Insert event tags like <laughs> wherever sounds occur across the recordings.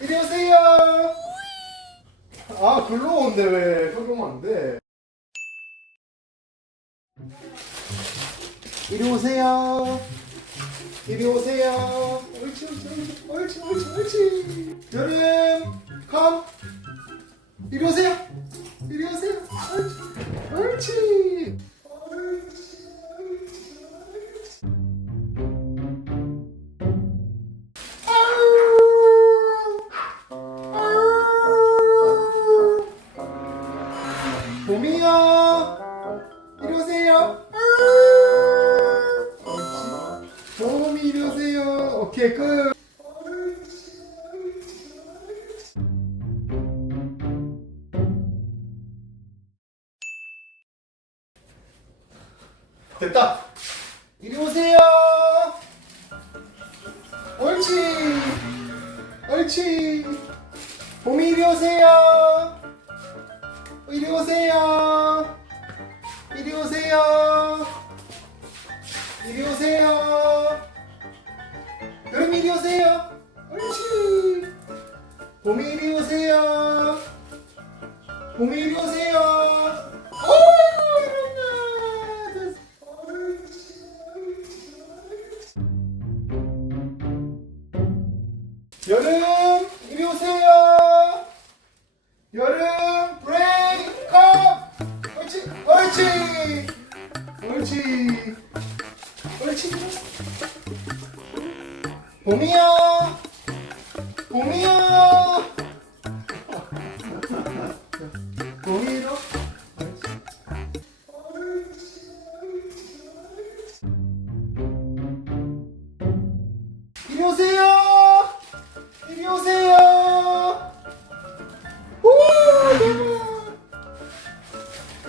이리 오세요. 아, 글로 온대, 왜. 거기 오면 안 돼. 이리 오세요. 이리 오세요. 옳지, 옳지, 옳지, 옳지. 여름, 컴. 이리 오세요. 이리 오세요. 옳지, 옳지. 오케이, 끝. 됐다. 이리 오세요. 옳지. 옳지. 봄이 이리 오세요. 이리 오세요. 이리 오세요. 이리 오세요. 오세요. 옳지. 봄이 이리 오세요. 봄이 이리 오세요. 오. 여름 이리 오세요. 여름 브레이크업 옳지 옳지 옳지 옳지 봄이야 봄이야 봄이로 이리 오세요 이리 오세요 오.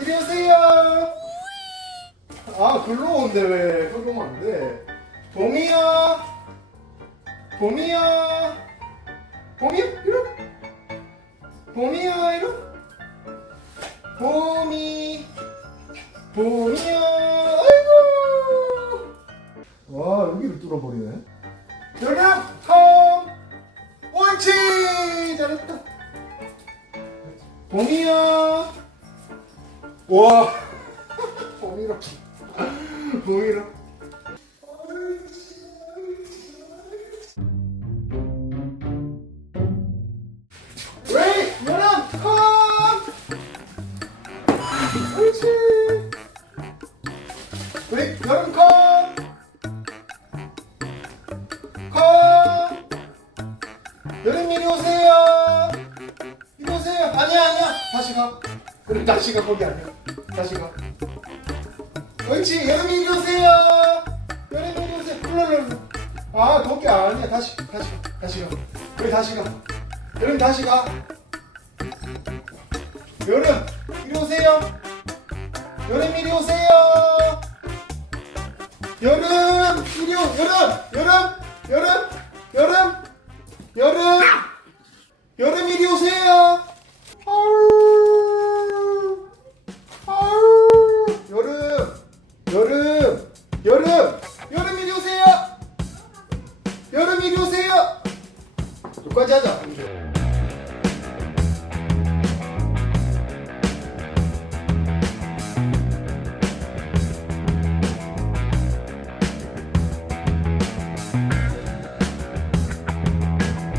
이리 오세요. 아, 글로 온대, 왜. 안 돼. 봄이야. 봄이야. 봄이야, 이러. 봄이야, 이러. 봄이. 봄이야. 아이고. 와, 여기를 뚫어버리네. 여름, 컴. 옳지. 잘했다. 봄이야. 와. <laughs> 봄이라. 봄이라. 왜? 여름 컴. 컴. 여름 이리 오세요. 이리 오세요. 아니야, 아니야. 다시 가. 그래, 다시 가. 거기 아니야. 다시 가. 옳지. 여름이 이리 오세요. 여름이 이리 오세요. 룰루룰루. 아, 거기 아니야. 다시, 다시, 다시 가. 그래, 다시 가. 여름 다시 가. 여름, 이리 오세요. 여름 이리 오세요. 여름, 이리 오, 여름, 여름, 여름, 여름, 여름. 여름 이리 오세요. 아우, 아우, 여름, 여름, 여름, 여름 이리 오세요. 여름 이리 오세요. 여기까지 하자.